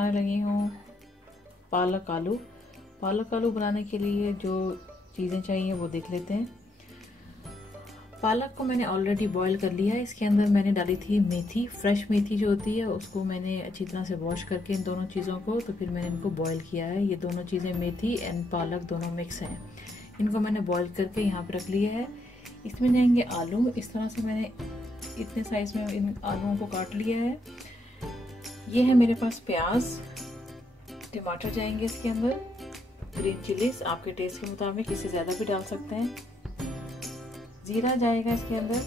बनाने लगी हूँ पालक आलू। पालक आलू बनाने के लिए जो चीज़ें चाहिए वो देख लेते हैं। पालक को मैंने ऑलरेडी बॉईल कर लिया है। इसके अंदर मैंने डाली थी मेथी, फ्रेश मेथी जो होती है उसको मैंने अच्छी तरह से वॉश करके इन दोनों चीज़ों को, तो फिर मैंने इनको बॉईल किया है। ये दोनों चीज़ें मेथी एंड पालक दोनों मिक्स हैं। इनको मैंने बॉईल करके यहाँ पर रख लिया है। इसमें जाएंगे आलू। इस तरह से मैंने इतने साइज में इन आलूओं को काट लिया है। ये है मेरे पास प्याज, टमाटर जाएंगे इसके अंदर, ग्रीन चिलीज आपके टेस्ट के मुताबिक, इससे ज़्यादा भी डाल सकते हैं। जीरा जाएगा इसके अंदर,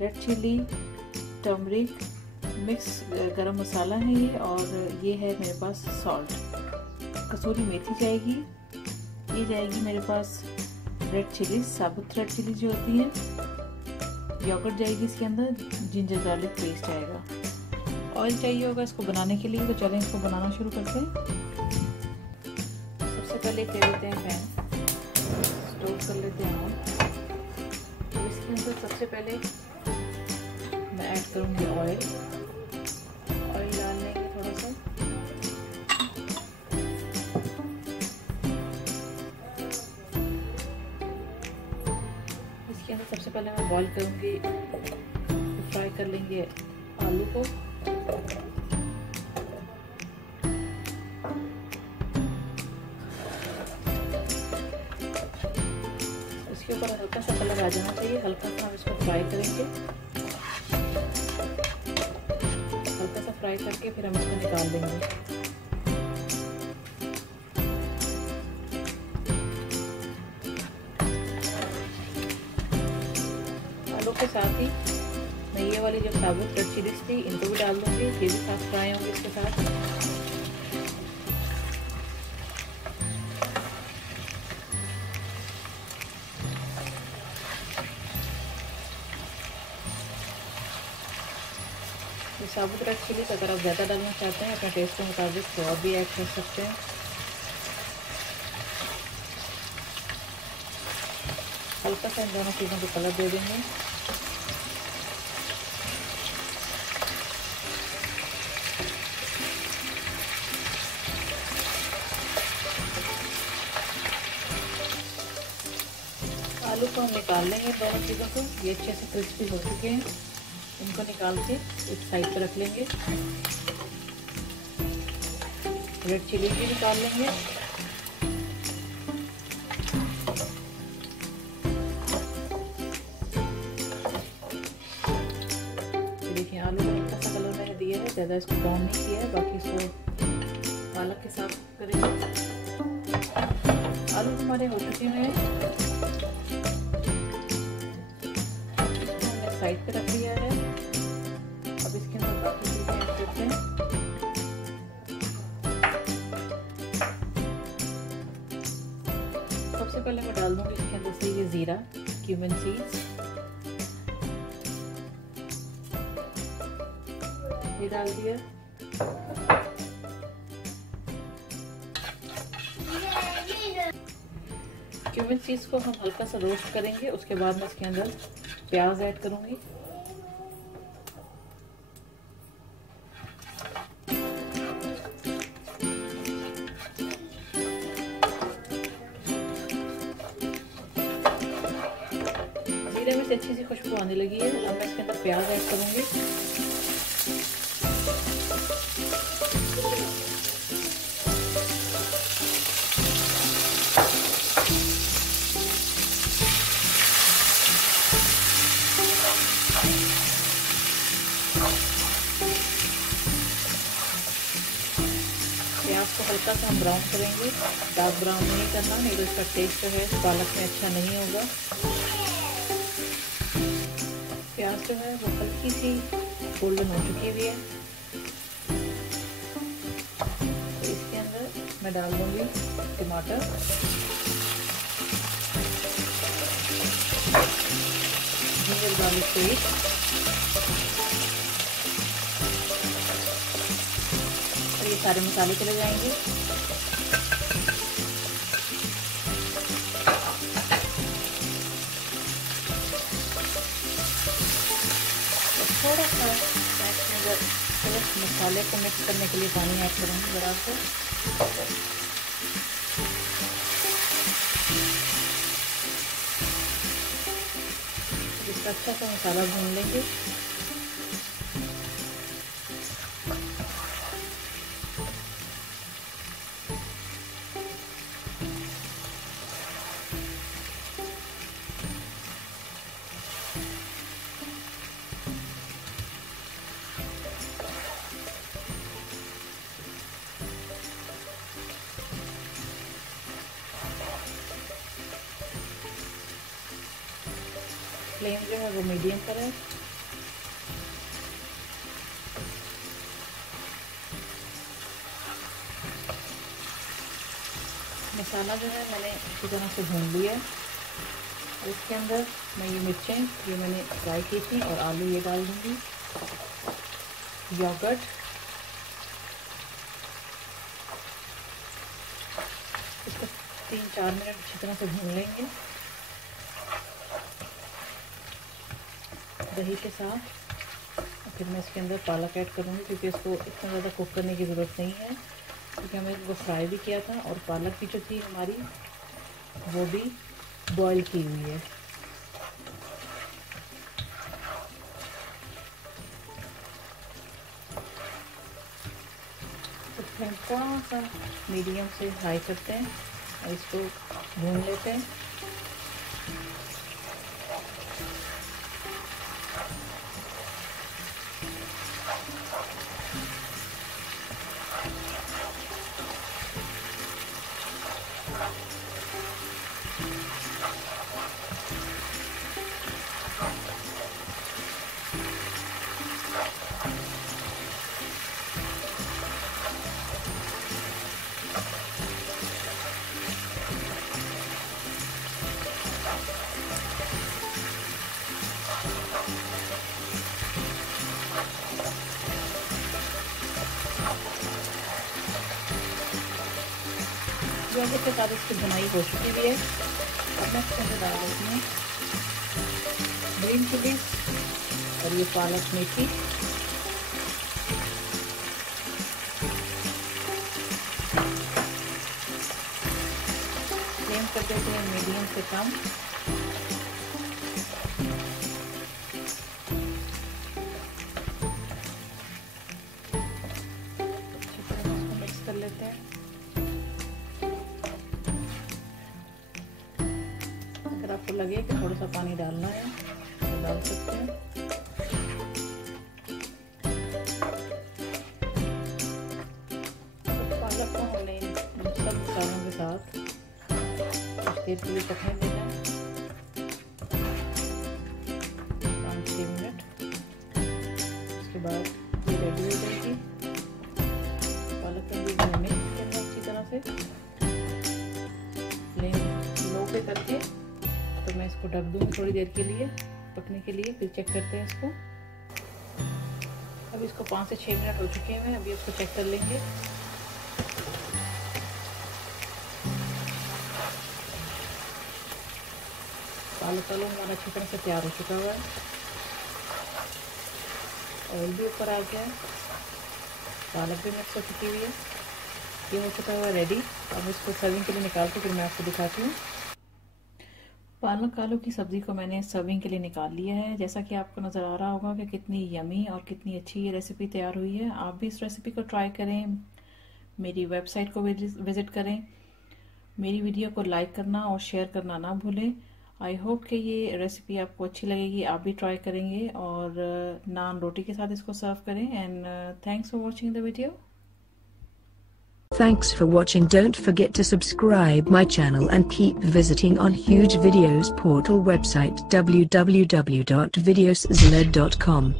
रेड चिली, टर्मरिक, मिक्स गरम मसाला है ये, और ये है मेरे पास सॉल्ट। कसूरी मेथी जाएगी, ये जाएगी मेरे पास रेड चिलीज, साबुत रेड चिली जो होती है। योगर्ट जाएगी इसके अंदर, जिंजर गार्लिक पेस्ट जाएगा। ऑयल चाहिए होगा इसको बनाने के लिए, तो चलें इसको बनाना शुरू करते हैं। सबसे पहले ले लेते हैं पैन, स्टोव कर लेते हैं ऑन। तो इसके अंदर सबसे पहले मैं ऐड करूँगी ऑयल। ऑयल डाल लेंगे थोड़ा सा। इसके अंदर सबसे पहले मैं बॉईल करूँगी, फ्राई कर लेंगे आलू को। इसके ऊपर हल्का सा कलर आ जाना चाहिए, हल्का सा हम इसको फ्राई करेंगे। हल्का सा फ्राई करके फिर हम इसको निकाल देंगे। आलू के साथ ही मैं ये वाली जो साबुत रेड चिलीज थी इनको भी डाल दूंगी, ये भी साथ फ्राई होंगे इसके साथ। ये साबुत रेड चिलीज अगर आप ज़्यादा डालना चाहते हैं अपने टेस्ट के मुताबिक तो और भी ऐड कर सकते हैं। हल्का सा इन दोनों चीज़ों को कलर दे देंगे। आलू को हम निकाल लेंगे दोनों चीज़ों को। ये अच्छे से क्रिस्पी हो चुके हैं, इनको निकाल के एक साइड पर रख लेंगे। रेड चिली भी निकाल लेंगे। देखिए आलू का हल्का सा कलर मैंने दिया है, ज़्यादा इसको ब्राउन नहीं किया है। बाकी इसको पालक के साथ करेंगे। आलू हमारे हो चुके हैं, साइड पे रख लिया है। अब इसके अंदर बाकी चीजें ऐड करते हैं। सबसे पहले मैं डाल दूंगी इसके अंदर से ये जीरा, क्यूमिन सीड्स, ये डाल दिया। क्यूमिन सीड्स को हम हल्का सा रोस्ट करेंगे, उसके बाद मैं इसके अंदर प्याज ऐड करूंगी। जीरे में से अच्छी सी खुशबू आने लगी है। अब मैं इसके अंदर प्याज ऐड करूंगी। प्याज को हल्का सा हम ब्राउन करेंगे, डार्क ब्राउन नहीं करना, नहीं तो इसका टेस्ट जो है पालक में अच्छा नहीं होगा। प्याज जो है वो हल्की सी गोल्डन हो चुकी हुई है। तो इसके अंदर मैं डाल दूंगी टमाटर, जिंजर गार्लिक पेस्ट, ये सारे मसाले चले जाएंगे। थोड़ा सा मसाले को मिक्स करने के लिए पानी ऐड करूँगी ज़रा से। इसका अच्छा सा मसाला भून लेंगे। फ्लेम जो है वो मीडियम पर है। मसाला जो है मैंने अच्छी तरह से भून लिया है। इसके अंदर मैं ये मिर्चें ये मैंने फ्राई की थी और आलू ये डाल दूंगी। योगर्ट, इसको 3-4 मिनट अच्छी तरह से भून लेंगे दही के साथ। फिर मैं इसके अंदर पालक ऐड करूँगी, क्योंकि इसको इतना ज़्यादा कुक करने की ज़रूरत नहीं है, क्योंकि हमने इसको फ्राई भी किया था और पालक भी जो थी हमारी वो भी बॉईल की हुई है। तो फ्लेम थोड़ा सा मीडियम से हाई करते हैं और इसको भून लेते हैं। जैसे के साथ इसकी बुनाई हो चुकी भी है। अब मैं इसके अंदर डाल देती हूँ ग्रीन चिलीज और ये पालक मेथी। फ्लेम कर देते हैं मीडियम से कम। अच्छी तरह इसको मिक्स कर लेते हैं। अगर आपको लगे कि थोड़ा सा पानी डालना है तो डाल सकते हैं। तो पालक को हमने सब मसालों के साथ कुछ देर के लिए पकने देना है, 5-6 मिनट। उसके बाद ये रेडी हो जाएगी। पालक को भी मिक्स करना अच्छी तरह से। फ्लेम लो पे करके तो मैं इसको ढक दूँगी थोड़ी देर के लिए पकने के लिए। फिर चेक करते हैं इसको। अब इसको 5 से 6 मिनट हो चुके हैं। अभी इसको चेक कर लेंगे। पालक आलू हमारा अच्छी तरह से तैयार हो चुका हुआ है। ऑयल भी ऊपर आ गया है, पालक भी मिक्स हो चुकी हुई है। ये हो चुका हुआ है रेडी। अब इसको सर्विंग के लिए निकाल के फिर मैं आपको दिखाती हूँ। पालक आलू की सब्ज़ी को मैंने सर्विंग के लिए निकाल लिया है। जैसा कि आपको नज़र आ रहा होगा कि कितनी यमी और कितनी अच्छी ये रेसिपी तैयार हुई है। आप भी इस रेसिपी को ट्राई करें, मेरी वेबसाइट को विज़िट करें, मेरी वीडियो को लाइक करना और शेयर करना ना भूलें। आई होप कि ये रेसिपी आपको अच्छी लगेगी, आप भी ट्राई करेंगे और नान रोटी के साथ इसको सर्व करें। And thanks for watching the video. Thanks for watching. Don't forget to subscribe my channel and keep visiting on Huge Videos portal website www.videosled.com.